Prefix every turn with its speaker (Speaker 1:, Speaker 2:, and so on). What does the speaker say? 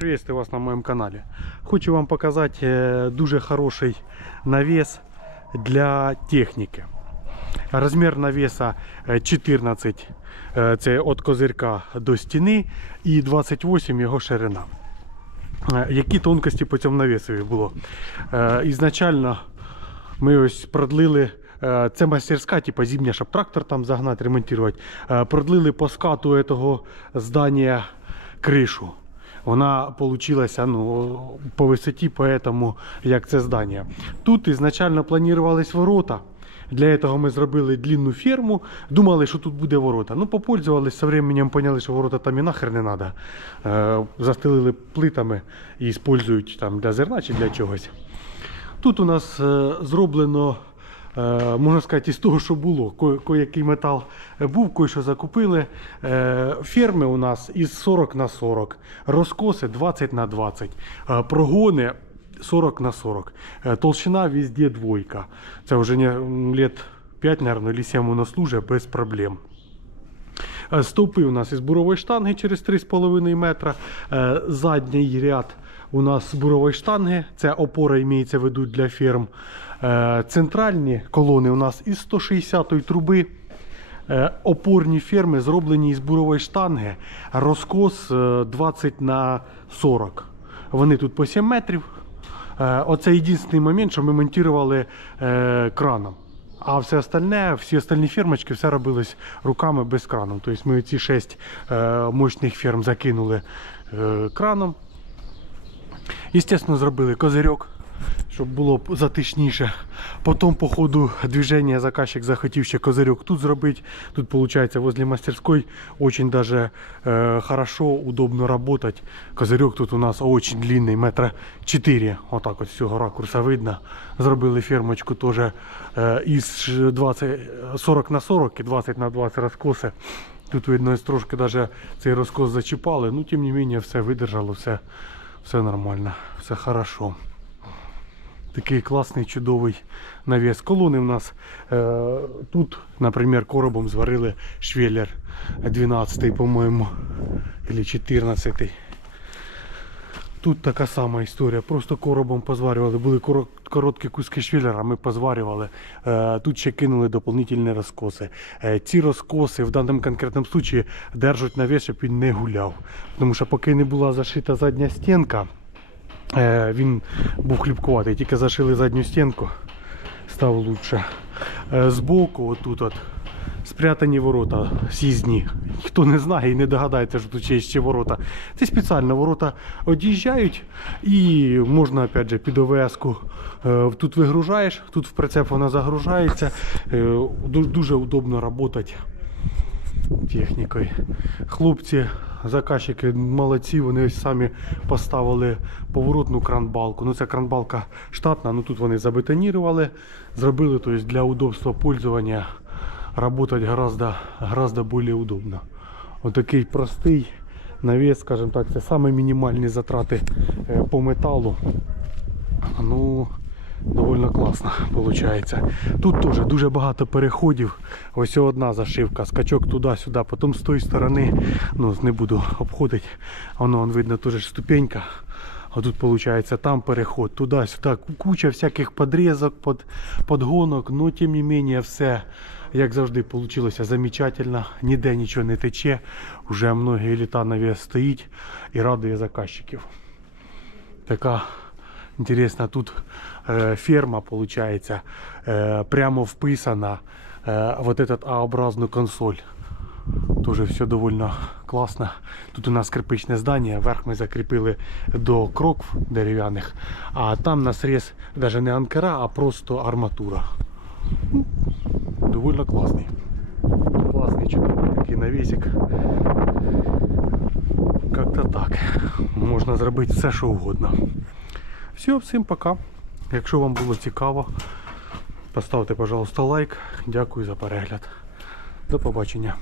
Speaker 1: приветствую вас на моем канале. Хочу вам показать э, дуже хороший навес для техніки. Розмір навеса е, 14 е, це від козирка до стіни і 28 його ширина. Е, Які тонкості по цьому навесові було? Е, Ізначально ми ось продлили. е, Це мастерська, типа зимня, щоб трактор там загнати, ремонтувати. Продлили по скату цього здання кришу. Вона получилася ну, по висоті, поэтому як це здання. Тут ізначально планувались ворота. Для цього ми зробили длинну ферму. Думали, що тут буде ворота. Ну, попользувались, со временем поняли, що ворота там і нахер не треба. Е, застелили плитами і використовують там для зерна чи для чогось. Тут у нас е, зроблено, можна сказати, із того, що було. Ко- Коякий метал був, кое-що закупили. Е, ферми у нас із 40 на 40, розкоси 20 на 20, е, прогони 40 на 40. Е, толщина везде двойка. Це вже не, лет 5, наверное, или 7 воно служить без проблем. Е, Стовпи у нас із бурової штанги через 3,5 метра. Е, Задній ряд у нас бурової штанги. Це опора імеється в виду для ферм. Е, Центральні колони у нас із 160-ї труби. Е, Опорні ферми зроблені із бурової штанги. Розкос е, 20 на 40. Вони тут по 7 метрів. Е, Оце єдиний момент, що ми монтували е, краном. А все остальне, всі остальні фермочки, все робилось руками без крану. Тобто ми ці 6 е, мощних ферм закинули е, краном. Естественно, зробили козирьок, щоб було затишніше. Потім, по ходу движення, заказчик захотів ще козирьок тут зробити. Тут, виходить, возле мастерской очень даже э, хорошо, удобно работать. Козирьок тут у нас очень длинний, метра 4. Отак от з цього ракурса видно. Зробили фермочку теж е, із 20, 40 на 40 і 20 на 20 розкоси. Тут видно, трошки даже цей розкос зачіпали, ну тим не менше все видержало, все, все нормально, все хорошо. Такий класний, чудовий навіс. Колони в нас е, тут, наприклад, коробом зварили швеллер 12, по-моєму, чи 14. Тут така сама історія. Просто коробом позварювали. Були короткі куски швеллера, ми позварювали. Е, Тут ще кинули доповнительні розкоси. Е, Ці розкоси в даному конкретному случаї держать навіс, щоб він не гуляв. Тому що поки не була зашита задня стінка, Е, він був хлібкуватий, тільки зашили задню стінку, став лучше. Е, збоку, отут от, спрятані ворота з'їзні. Хто не знає і не догадається, що тут є ще ворота. Це спеціально ворота од'їжджають і можна опять же під ОВС-ку е, тут вигружаєш, тут в прицеп вона загружається. Е, Дуже удобно працювати технікою. Хлопці, заказчики молодці, вони самі поставили поворотну кранбалку. Ну це кранбалка штатна, ну тут вони забетонірували, зробили тобто, для удобства пользування працювати гораздо, гораздо більш удобно. Отакий простий навіс, скажімо так, це саме мінімальні затрати е, по металу. Ну, доволі класно виходить. Тут теж дуже багато переходів. Ось одна зашивка, скачок туди-сюди, потім з тої сторони, ну не буду обходити. Воно вон, видно теж ступенька. А тут виходить там переход, туди-сюди, куча всяких подрізок, под, подгонок, но тим не менее все, як завжди, вийшло замечательно. Ніде нічого не тече. Уже многі літа навіс стоїть і радує заказчиків. Така Интересно, тут э, ферма получается, э, прямо вписана э, вот этот А-образную консоль. Тоже все довольно классно. Тут у нас кирпичне здання, верх ми закріпили до крокв дерев'яних, а там на срез даже не анкера, а просто арматура. Ну, Довольно класний. Класний чудовий такий навісик. Как-то так. Можна зробити все, що угодно. Все, всім пока. Якщо вам було цікаво, поставте, пожалуйста, лайк. Дякую за перегляд. До побачення.